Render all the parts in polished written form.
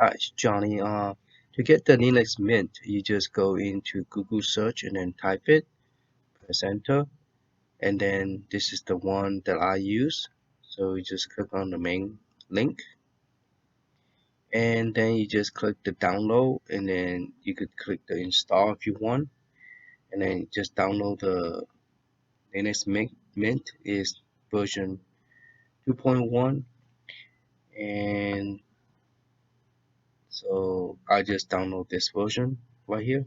Hi, it's Johnny. To get the Linux Mint, you just go into Google search and then type it, press enter, and then this is the one that I use. So you just click on the main link, and then you just click the download, and then you could click the install if you want, and then just download the Linux Mint is version 2.1, and so I just download this version right here.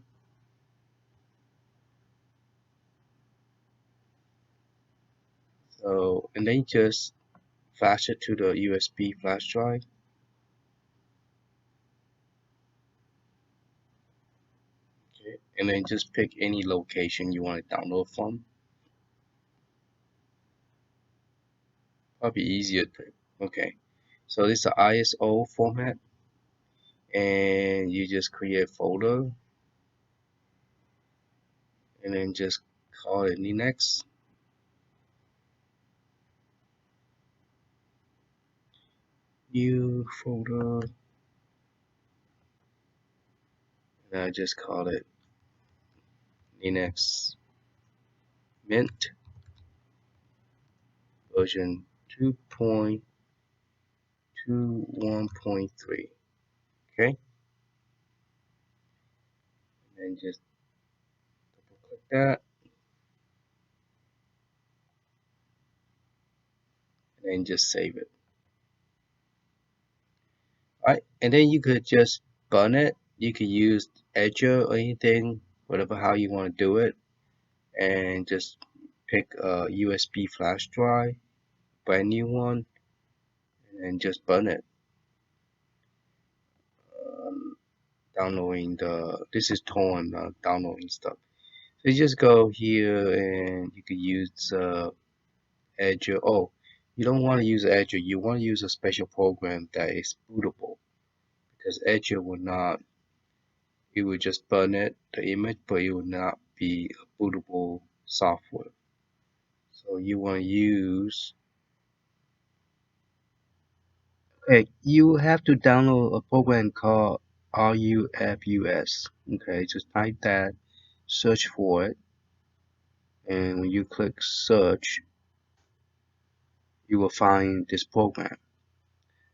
So and then just flash it to the USB flash drive. Okay, and then just pick any location you want to download from. Probably easier to, okay. So this is the ISO format, and you just create a folder, and then just call it Linux. New folder, and I just call it Linux Mint version 2.21.3. Okay, and just double click that, and then just save it. Alright, and then you could just burn it. You could use Edger or anything, whatever how you want to do it, and just pick a USB flash drive, brand new one, and just burn it. Downloading this is torn, downloading stuff. So you just go here and you could use Edger. Oh, you don't want to use Edger. You want to use a special program that is bootable, because Edger will not. It will just burn it, the image, but it will not be a bootable software. So you want to use, okay, you have to download a program called Rufus. Okay, just type that, search for it, and when you click search, you will find this program.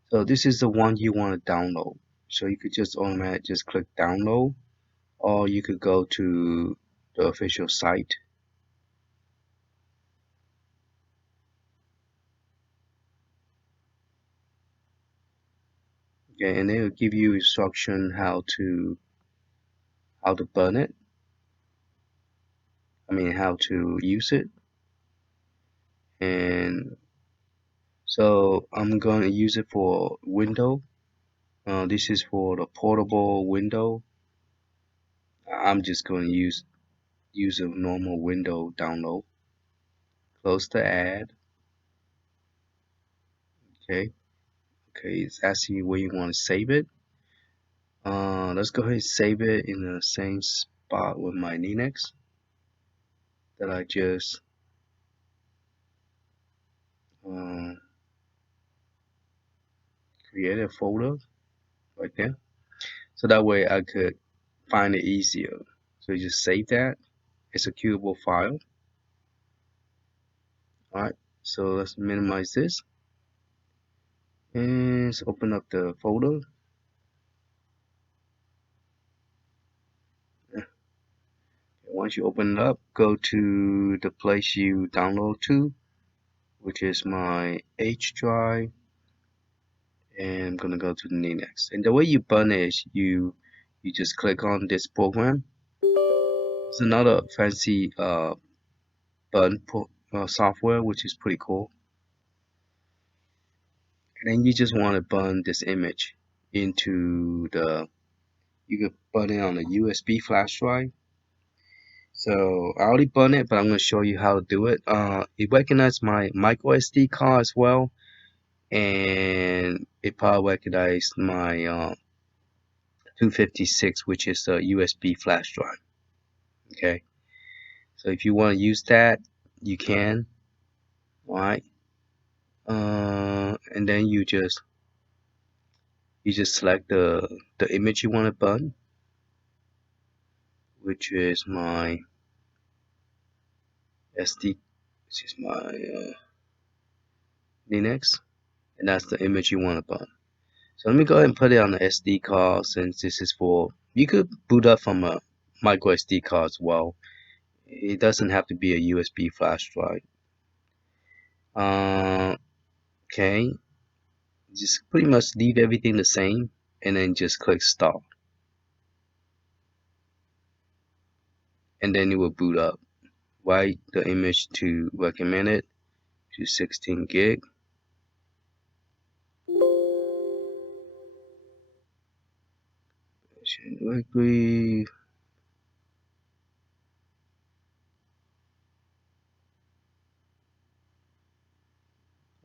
So this is the one you want to download. So you could just automatically just click download, or you could go to the official site. Okay, and they will give you instruction how to burn it. I mean how to use it. And so I'm going to use it for window. This is for the portable window. I'm just going to use a normal window download. Close the ad. Okay. Okay, it's asking you where you want to save it. Let's go ahead and save it in the same spot with my Linux that I just created a folder right there. So that way I could find it easier. So you just save that. It's a queuable file. Alright, so let's minimize this. And let's open up the folder. Once you open it up, go to the place you download to, which is my H drive. And I'm gonna go to the Linux. And the way you burn it is you just click on this program. It's another fancy burn software, which is pretty cool. And then you just want to burn this image into the. You could burn it on a USB flash drive. So I already burned it, but I'm gonna show you how to do it. It recognized my micro SD card as well, and it probably recognized my 256, which is a USB flash drive. Okay, so if you want to use that, you can. Alright, and then you just you just select the image you want to burn, which is my SD, which is my Linux, and that's the image you want to burn. So let me go ahead and put it on the SD card, since this is for, you could boot up from a micro SD card as well. It doesn't have to be a USB flash drive. Okay, just pretty much leave everything the same and then just click start, and then it will boot up. Write the image to recommended to 16 gig. Directory.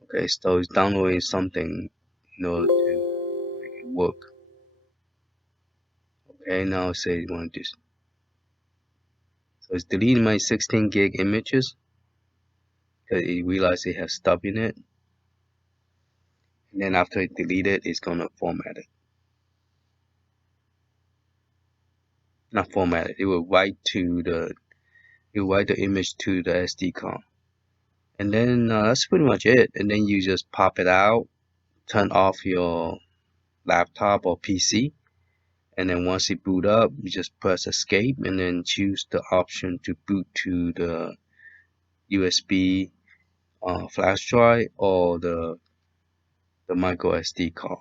Okay, so it's downloading something in order to make it work. Okay, now say you want to do. So it's deleting my 16 gig images because it realized it has stuff in it. And then after it deleted, it's gonna format it. Not format it. It will write the image to the SD card. And then that's pretty much it. And then you just pop it out, turn off your laptop or PC, and then once it boot up, you just press escape and then choose the option to boot to the USB flash drive or the micro SD card.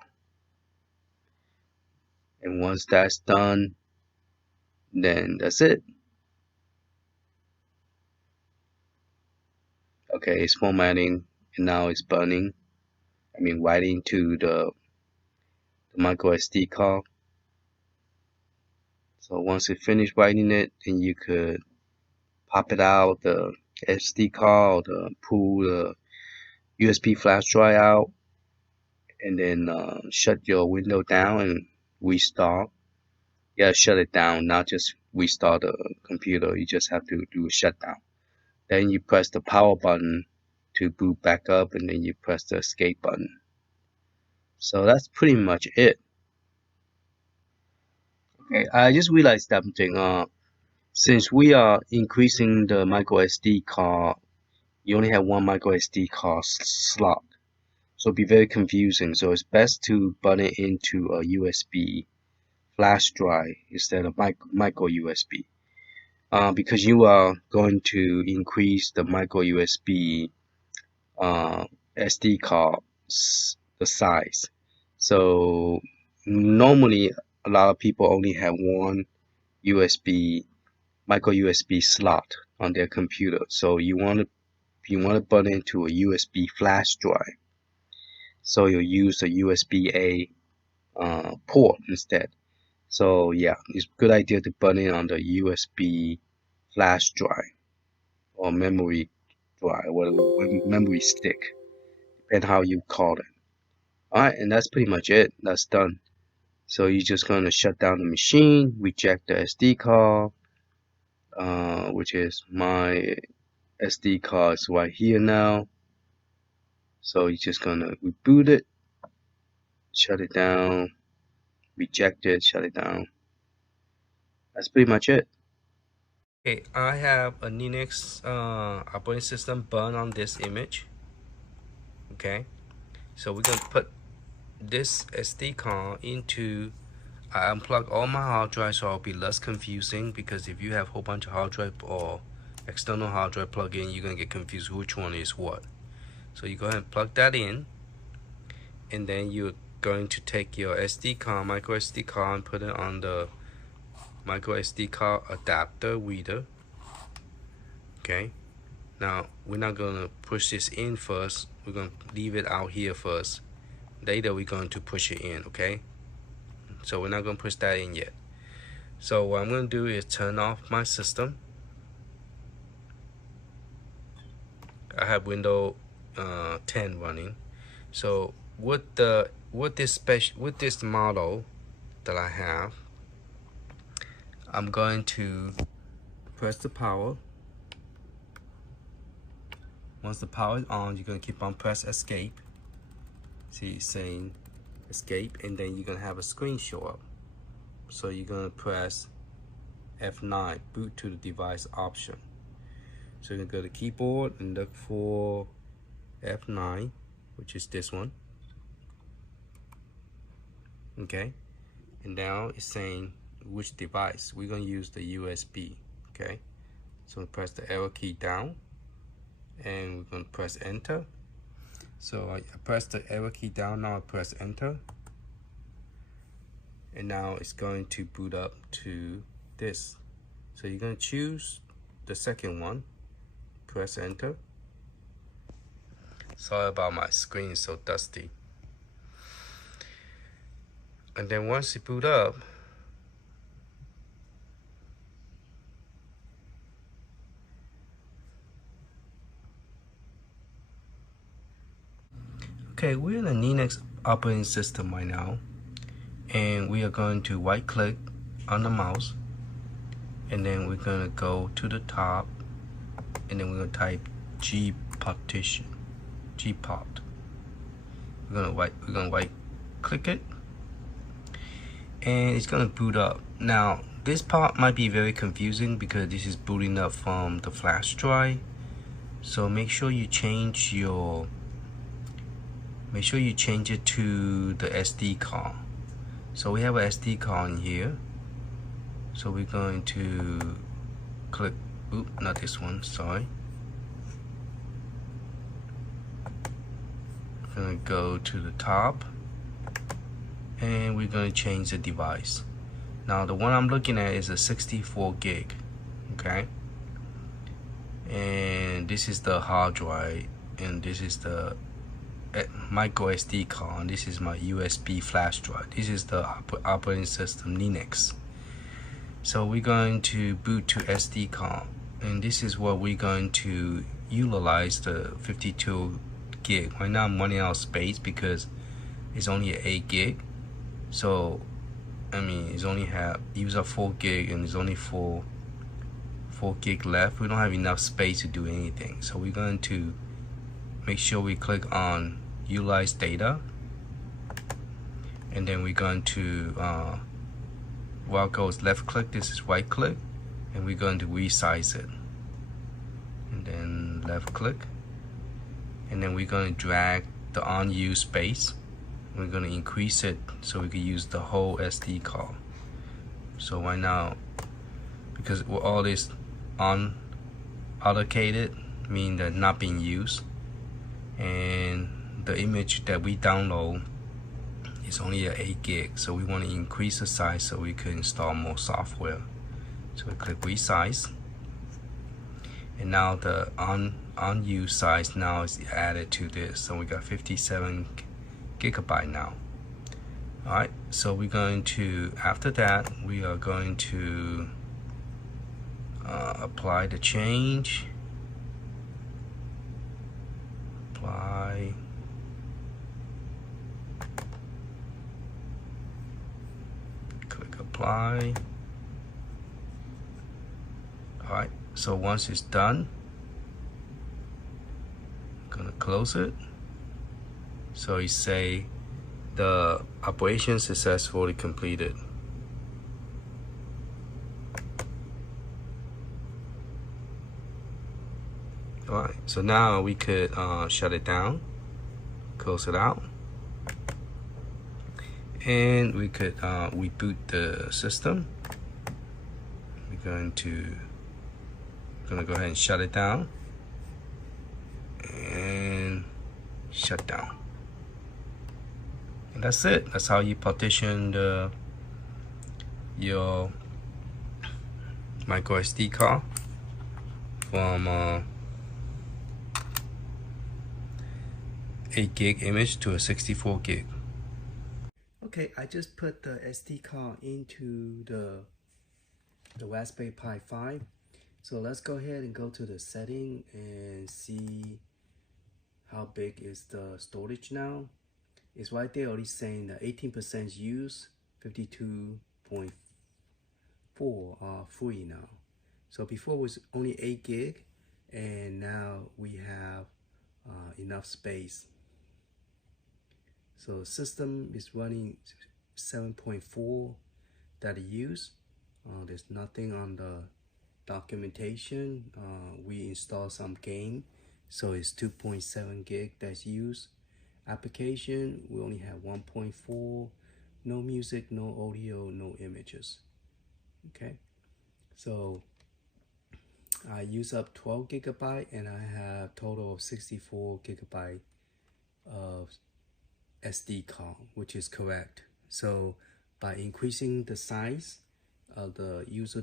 And once that's done, then that's it. Okay, it's formatting, and now it's burning. I mean, writing to the micro SD card. So once it finished writing it, then you could pop it out the SD card, or pull the USB flash drive out, and then shut your window down and restart. Yeah, shut it down, not just restart the computer. You just have to do a shutdown. Then you press the power button to boot back up, and then you press the escape button. So that's pretty much it. Okay, I just realized something. Since we are increasing the micro SD card, you only have one micro SD card slot, so it'll be very confusing. So it's best to put it into a USB flash drive instead of micro USB, because you are going to increase the micro USB SD card the size. So normally a lot of people only have one micro USB slot on their computer. So you want to put into a USB flash drive. So you'll use a USB-A port instead. So yeah, it's a good idea to put it on the USB flash drive or memory drive, or memory stick, depending how you call it. Alright, and that's pretty much it. That's done. So you're just gonna shut down the machine, reject the SD card, which is my SD card is right here now. So you're just gonna reboot it, shut it down, reject it, shut it down. That's pretty much it. Okay, I have a Linux operating system burned on this image. Okay, so we're gonna put this SD card into. I unplug all my hard drives so it'll be less confusing, because if you have a whole bunch of hard drive or external hard drive plug in, you're gonna get confused which one is what. So you go ahead and plug that in, and then you're going to take your SD card, micro SD card, and put it on the micro SD card adapter reader. Okay, now we're not gonna push this in first, we're gonna leave it out here first. Later we're going to push it in. Okay, so we're not gonna push that in yet. So what I'm gonna do is turn off my system. I have Windows 10 running. So with this model that I have, I'm going to press the power. Once the power is on, you're gonna keep on press escape. See, it's saying escape, and then you're gonna have a screen show up. So you're gonna press F9, boot to the device option. So you're gonna go to keyboard and look for F9, which is this one. Okay, and now it's saying which device. We're gonna use the USB. Okay, so press the arrow key down, and we're gonna press enter. So I press the arrow key down, now I press enter, and now it's going to boot up to this. So you're gonna choose the second one, press enter. Sorry about my screen is so dusty. And then once it boot up, okay, we're in a Linux operating system right now, and we are going to right click on the mouse, and then we're gonna go to the top, and then we're gonna type Partition. We're gonna right click it, and it's gonna boot up. Now this part might be very confusing because this is booting up from the flash drive. So make sure you change it to the SD card. So we have a SD card in here. So we're going to click, not this one, sorry. We're gonna go to the top, and we're gonna change the device. Now the one I'm looking at is a 64 gig, okay? And this is the hard drive, and this is the micro SD card, and this is my USB flash drive. This is the operating system Linux. So we're going to boot to SD card, and this is what we're going to utilize the 52 gig. Right now I'm running out of space because it's only 8 gig. So I mean, it's only use up 4 gig, and there's only 4 gig left. We don't have enough space to do anything. So we're going to make sure we click on utilize data, and then we're going to while it goes left click, this is right click, and we're going to resize it, and then left click, and then we're going to drag the unused space. We're going to increase it so we can use the whole SD card. So right now, because all this unallocated, mean they're not being used, and the image that we download is only at 8 gig. So we want to increase the size so we can install more software. So we click resize, and now the unused size now is added to this. So we got 57 gigabyte now. Alright, so we're going to, after that, we are going to apply the change. Apply. Click apply. Alright, so once it's done, I'm gonna close it. So you say the operation successfully completed. Alright, so now we could shut it down, close it out, and we could reboot the system. We're gonna go ahead and shut it down and shut down. And that's it. That's how you partition your micro SD card from 8 gig image to a 64 gig. Okay, I just put the SD card into the Raspberry Pi 5. So let's go ahead and go to the setting and see how big is the storage now. It's right there already saying that 18% used, 52.4 are free now. So before it was only 8 gig, and now we have enough space. So system is running 7.4 that I use. There's nothing on the documentation. We install some game, so it's 2.7 gig that's used. Application, we only have 1.4. No music, no audio, no images. Okay, so I use up 12 gigabyte and I have total of 64 gigabyte of SD card, which is correct. So by increasing the size of the user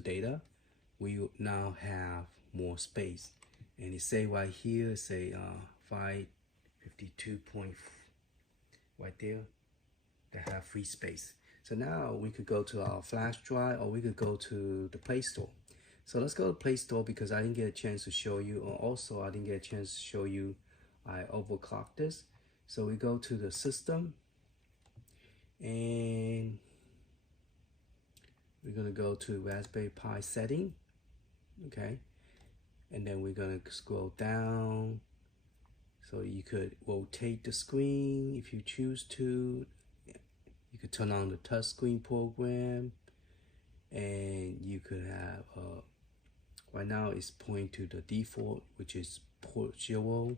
data, we now have more space. And it say right here, say 552 point right there, that have free space. So now we could go to our flash drive, or we could go to the Play Store. So let's go to Play Store because I didn't get a chance to show you, or also I didn't get a chance to show you I overclocked this. So we go to the system and we're gonna go to Raspberry Pi setting, okay? And then we're gonna scroll down. So you could rotate the screen if you choose to. You could turn on the touchscreen program, and you could have, right now it's pointing to the default, which is port 0.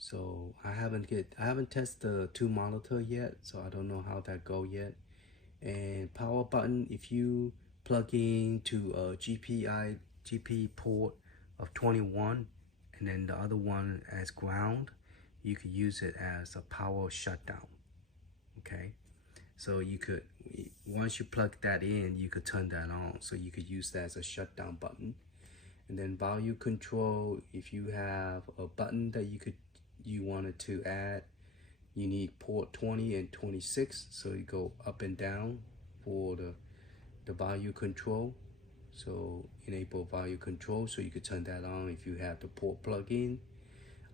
So I haven't tested the 2 monitor yet, so I don't know how that go yet. And power button, if you plug in to a GP port of 21, and then the other one as ground, you could use it as a power shutdown. Okay, so you could, once you plug that in, you could turn that on, so you could use that as a shutdown button. And then volume control, if you have a button that you wanted to add, you need port 20 and 26, so you go up and down for the volume control. So enable volume control, so you could turn that on if you have the port plug in.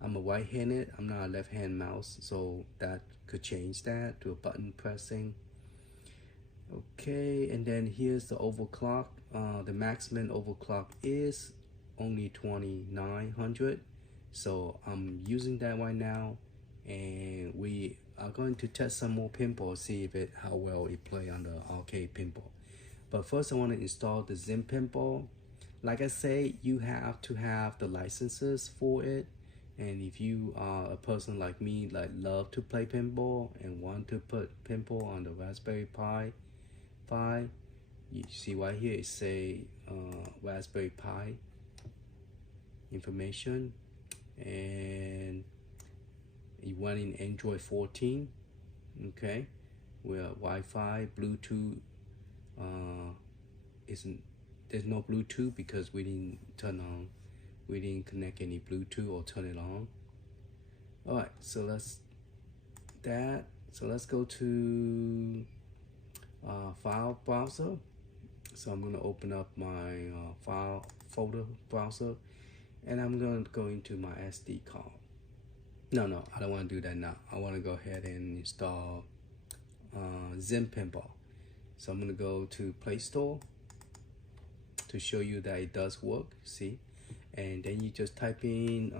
I'm a right-handed, I'm not a left-hand mouse, so that could change that to a button pressing. Okay, and then here's the overclock. The maximum overclock is only 2900, so I'm using that right now, and we are going to test some more pinball, see if how well it play on the arcade pinball. But first I want to install the Zen Pinball. Like I say, you have to have the licenses for it, and if you are a person like me, like love to play pinball and want to put pinball on the Raspberry Pi 5, you see right here it say Raspberry Pi information, and you run in Android 14. Okay, we're Wi-Fi, Bluetooth. There's no Bluetooth because we didn't connect any Bluetooth or turn it on. All right, so let's go to file browser. So I'm gonna open up my file folder browser, and I'm gonna go into my SD card. No, I don't want to do that now. I want to go ahead and install Zen Pinball. So I'm gonna go to Play Store to show you that it does work. See, and then you just type in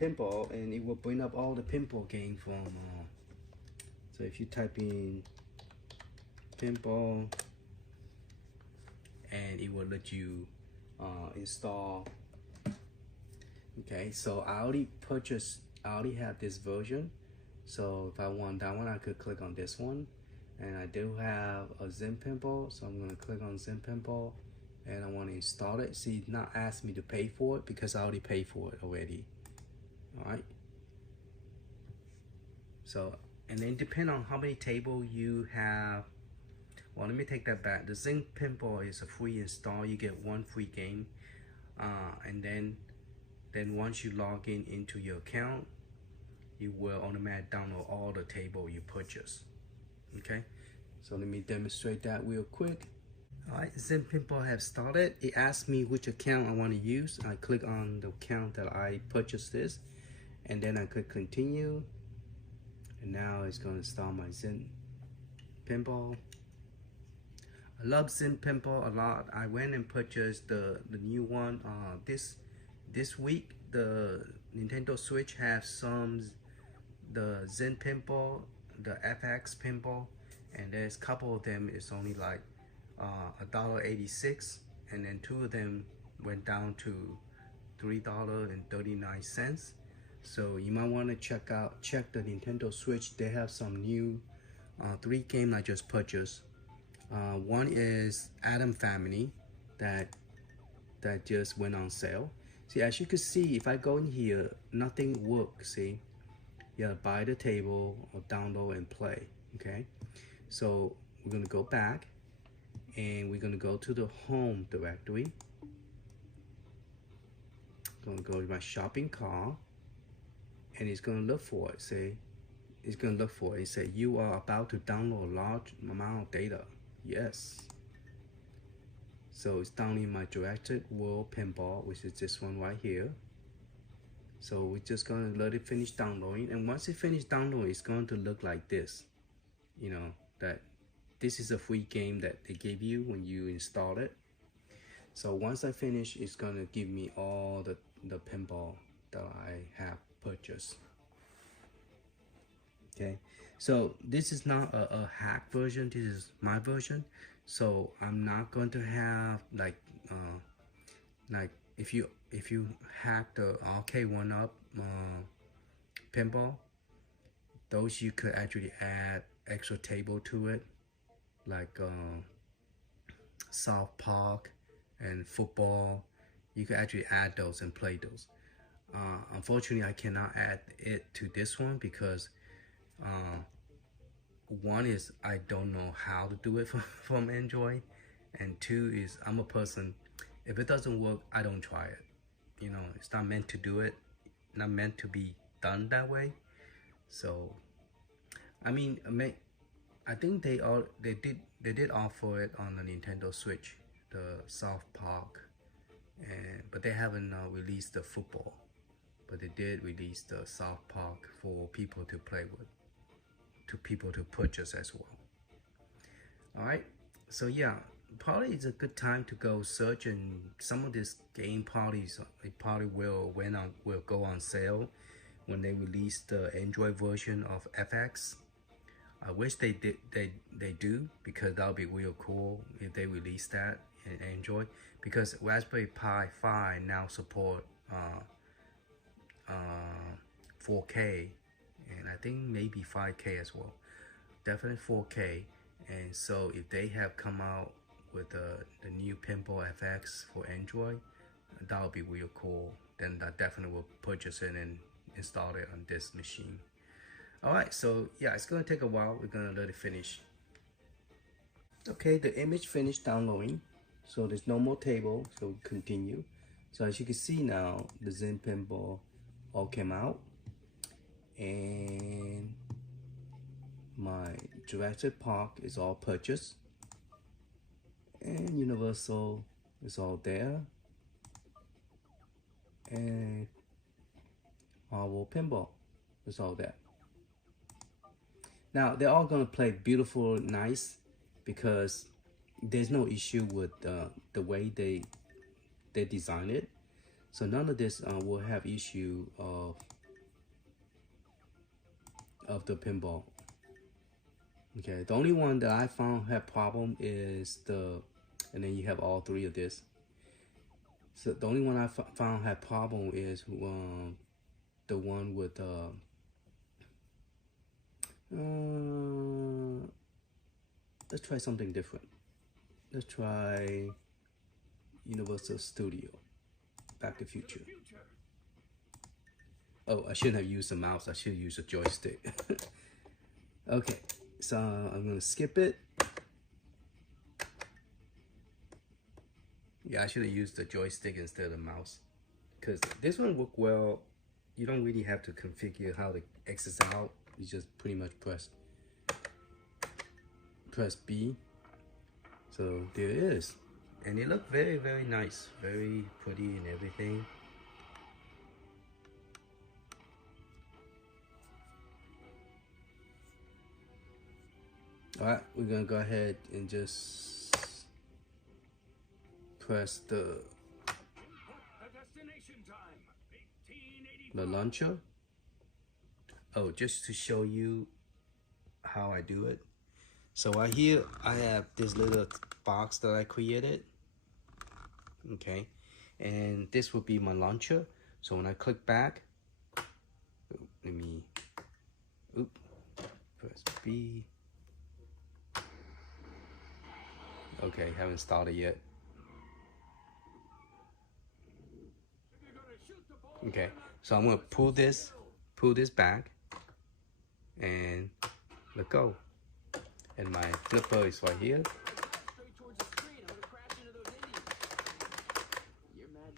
pinball, and it will bring up all the pinball game from. So if you type in pinball, and it will let you install. Okay, so I already have this version. So if I want that one, I could click on this one. And I do have a Zen Pinball, so I'm gonna click on Zen Pinball, and I want to install it. See, it's not asking me to pay for it because I already paid for it already. All right. So, and then depend on how many tables you have. Well, let me take that back. The Zen Pinball is a free install. You get 1 free game, and then once you log into your account, you will automatically download all the table you purchase. Okay, so let me demonstrate that real quick. All right, Zen Pinball have started. It asked me which account I want to use. I click on the account that I purchased this, and then I click continue. And now it's going to start my Zen Pinball. I love Zen Pinball a lot. I went and purchased the new one this week. The Nintendo Switch has some the Zen Pinball, the FX Pinball, and there's a couple of them is only like $1.86, and then two of them went down to $3.39. So you might want to check the Nintendo Switch. They have some new 3 games I just purchased. One is Adam Family that just went on sale. See, as you can see, if I go in here, nothing works. See, you gotta buy the table or download and play. Okay, so we're gonna go back and we're gonna go to the home directory. Gonna go to my shopping cart, and it's gonna look for it. See, it's gonna look for it. It say you are about to download a large amount of data. Yes. So it's downloading my Directed World Pinball, which is this one right here. So we're just gonna let it finish downloading, and once it finishes downloading, it's going to look like this. You know, that this is a free game that they gave you when you install it. So once I finish, it's gonna give me all the pinball that I have purchased. Okay, so this is not a hack version, this is my version. So I'm not going to have like if you hack the arcade 1-up pinball, those you could actually add extra table to it, like South Park and football. You could actually add those and play those. Unfortunately, I cannot add it to this one because one is I don't know how to do it from Android, and two is I'm a person, if it doesn't work, I don't try it. You know, it's not meant to do it, not meant to be done that way. So I mean, I think they did offer it on the Nintendo Switch, the South Park, but they haven't released the football. But they did release the South Park for people to play with, to people to purchase as well. All right, so yeah, probably it's a good time to go search, and some of these game parties, it probably will go on sale when they release the Android version of FX. I wish they do, because that would be real cool if they release that in Android, because Raspberry Pi 5 now support 4K, and I think maybe 5K as well, definitely 4K. And so if they have come out with the new Pinball FX for Android, that would be real cool. Then I definitely will purchase it and install it on this machine. Alright, so yeah, it's gonna take a while. We're gonna let it finish. Okay, the image finished downloading, so there's no more table, so we continue. So as you can see now, the Zen Pinball all came out, and my Jurassic Park is all purchased, and Universal is all there, and Marvel Pinball is all there. Now they're all gonna play beautiful, nice, because there's no issue with the way they design it. So none of this will have issue of the pinball. Okay, the only one that I found had problem is and then you have all three of this. So the only one I found had problem is the one with let's try something different. Let's try Universal Studio, Back to the Future. Oh, I shouldn't have used a mouse. I should use a joystick. Okay, so I'm gonna skip it. Yeah, I should have used the joystick instead of the mouse, because this one worked well. You don't really have to configure how to exit out. You just pretty much press B. So there it is, and it looked very, very nice, very pretty and everything. All right, we're gonna go ahead and just press the launcher. Oh, just to show you how I do it. So right here, I have this little box that I created. Okay, and this would be my launcher. So when I click back, let me, press B. Okay, haven't started yet. Okay, so I'm gonna pull this back, and let go. And my flipper is right here.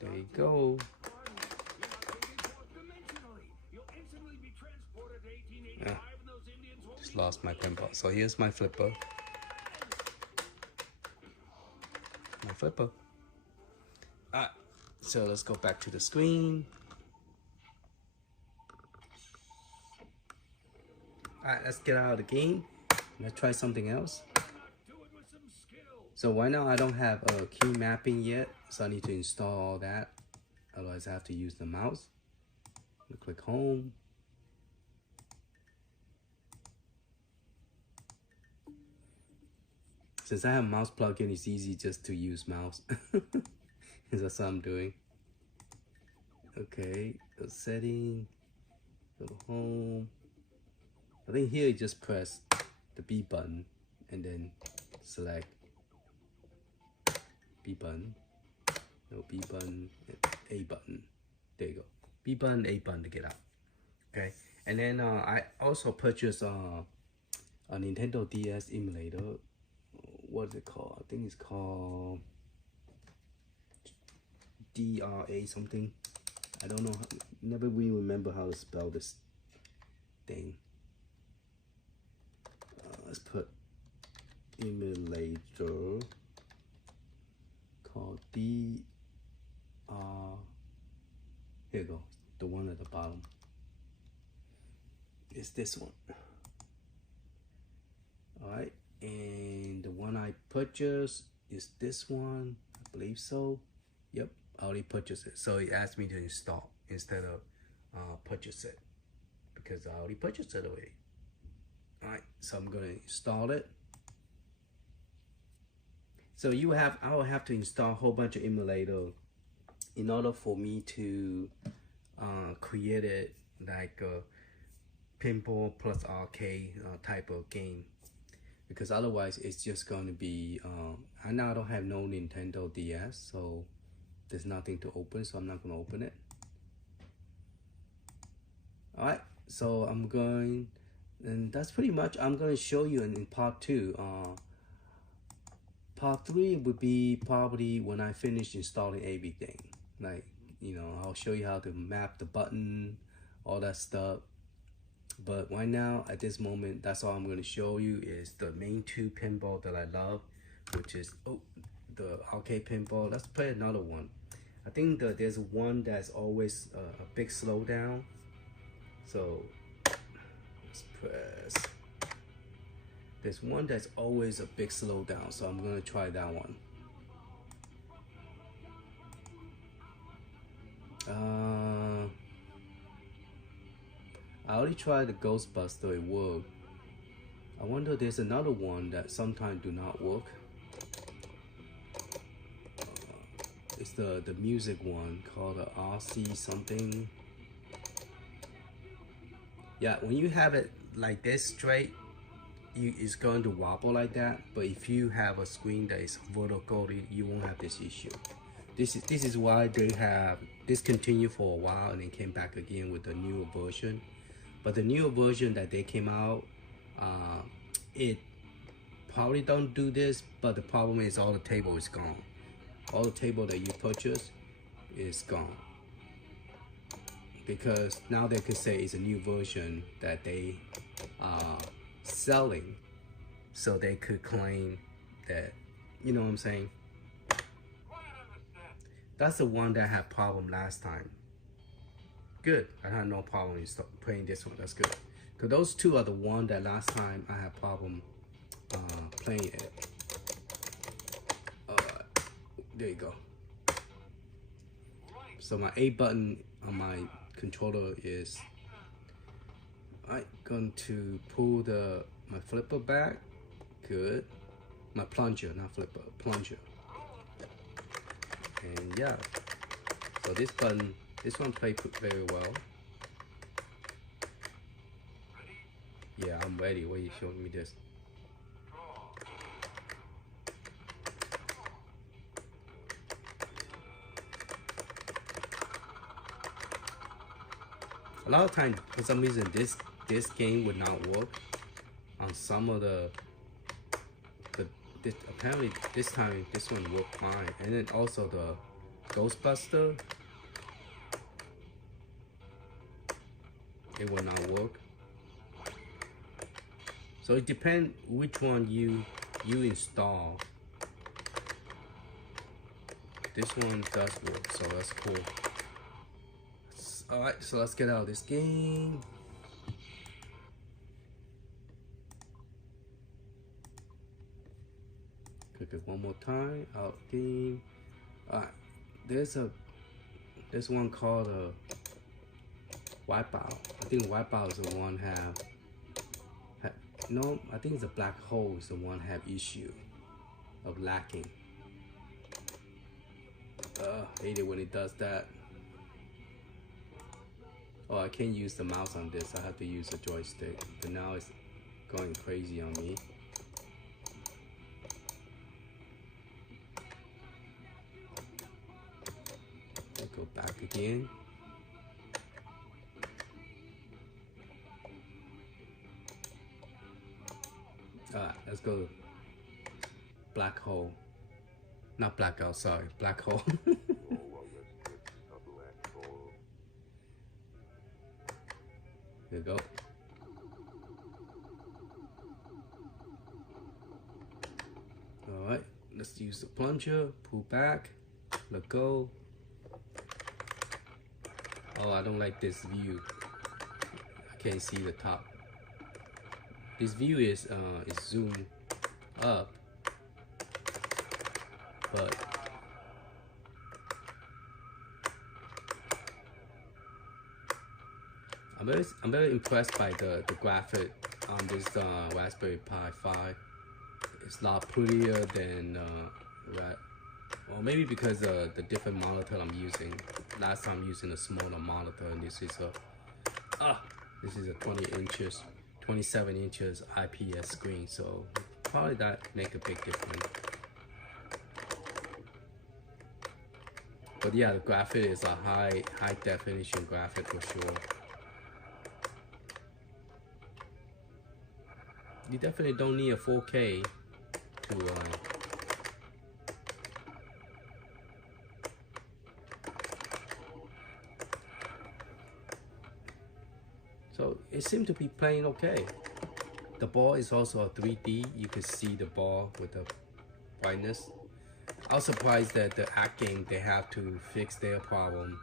There you go. Just lost my pinball. So here's my flipper. My flipper. Alright, so let's go back to the screen. Alright, let's get out of the game. Let's try something else. So right now I don't have a key mapping yet, so I need to install all that. Otherwise I have to use the mouse. Click home. Since I have mouse plugin, it's easy just to use mouse. That's what I'm doing. Okay, go setting, go to home. I think here you just press the B button and then select B button, no B button, A button. There you go. B button, A button to get out. Okay, and then I also purchased a Nintendo DS emulator. What is it called? I think it's called DRA something. I don't know. Never really remember how to spell this thing. Let's put emulator called DR. Here you go. The one at the bottom. It's this one. Alright. And the one I purchased is this one. I believe so. Yep. I already purchased it. So it asked me to install instead of purchase it. Because I already purchased it already. Alright, so I'm gonna install it. So I will have to install a whole bunch of emulator in order for me to create it like a pinball plus arcade type of game. Because otherwise it's just gonna be I now don't have no Nintendo DS, so there's nothing to open, so I'm not gonna open it. Alright, so I'm going, and that's pretty much I'm going to show you in part 2. Part 3 would be probably when I finish installing everything. Like, you know, I'll show you how to map the button, all that stuff. But right now, at this moment, that's all I'm going to show you is the main 2 pinball that I love, which is the arcade pinball. Let's play another one. I think there's one that's always a big slowdown. So let's press. There's one that's always a big slowdown, so I'm gonna try that one. I already tried the Ghostbuster, it worked. I wonder there's another one that sometimes do not work. It's the music one called the RC something. Yeah, when you have it like this straight, it's going to wobble like that. But if you have a screen that is vertical, you won't have this issue. This is why they have discontinued for a while and then came back again with the newer version. But the newer version that they came out, it probably don't do this. But the problem is all the table is gone. All the table that you purchased is gone. Because now they could say it's a new version that they are selling, so they could claim that, you know what I'm saying? That's the one that had problem last time. Good, I had no problem in playing this one. That's good. Because those 2 are the one that last time I had problem playing it. There you go. So my A button on my controller is Alright, going to pull my flipper back. Good. My plunger, not flipper, plunger. And yeah, so this one played very well. Yeah, I'm ready. Why are you showing me this? A lot of times, for some reason, this game would not work on some of apparently this time this one worked fine. And then also the Ghostbuster, it will not work. So it depends which one you install. This one does work, so that's cool. Alright, so let's get out of this game. Click it one more time. Out game. Alright, there's one called a Wipeout. I think Wipeout is the one no, I think it's a Black Hole is the one have issue of lacking. Hate it when it does that. Oh, I can't use the mouse on this. I have to use the joystick. But now it's going crazy on me. I'll go back again. Alright, let's go. Black Hole. Not Blackout, sorry. Black Hole. There you go. Alright, let's use the plunger, pull back, let go. Oh, I don't like this view. I can't see the top. This view is zoomed up, but I'm very impressed by the graphic on this Raspberry Pi 5. It's a lot prettier than well, maybe because the different monitor I'm using. Last time I'm using a smaller monitor, and this is a 27 inches IPS screen, so probably that make a big difference. But yeah, the graphic is a high definition graphic for sure. You definitely don't need a 4K to so it seemed to be playing okay. The ball is also a 3D. You can see the ball with the brightness. I was surprised that the Act game, they have to fix their problem.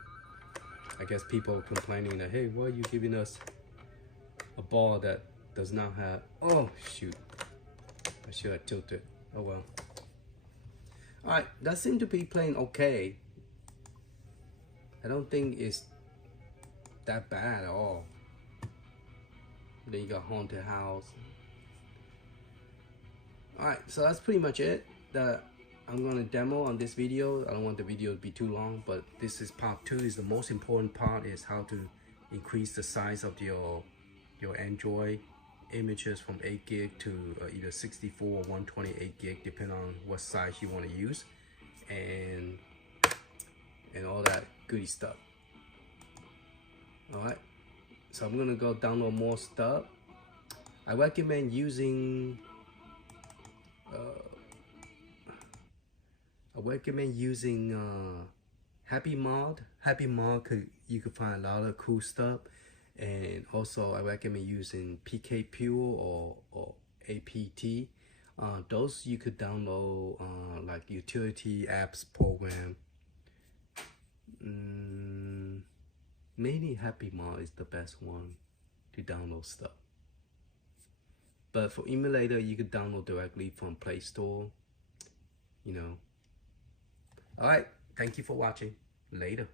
I guess people complaining that, hey, why are you giving us a ball that does not have, oh shoot, I should have tilted, oh well. Alright, that seemed to be playing okay. I don't think it's that bad at all. Then you got Haunted House. Alright, so that's pretty much it that I'm gonna demo on this video. I don't want the video to be too long, but this is part 2. Is the most important part, is how to increase the size of your Android images from 8 gig to either 64 or 128 gig, depending on what size you want to use, and all that goody stuff. Alright, so I'm gonna go download more stuff. I recommend using Happy Mod. Happy Mod, you could find a lot of cool stuff. And also I recommend using PK Pure or APT. Those you could download like utility apps program. Mainly Happy Mod is the best one to download stuff. But for emulator, you could download directly from Play Store, you know. Alright, thank you for watching. Later.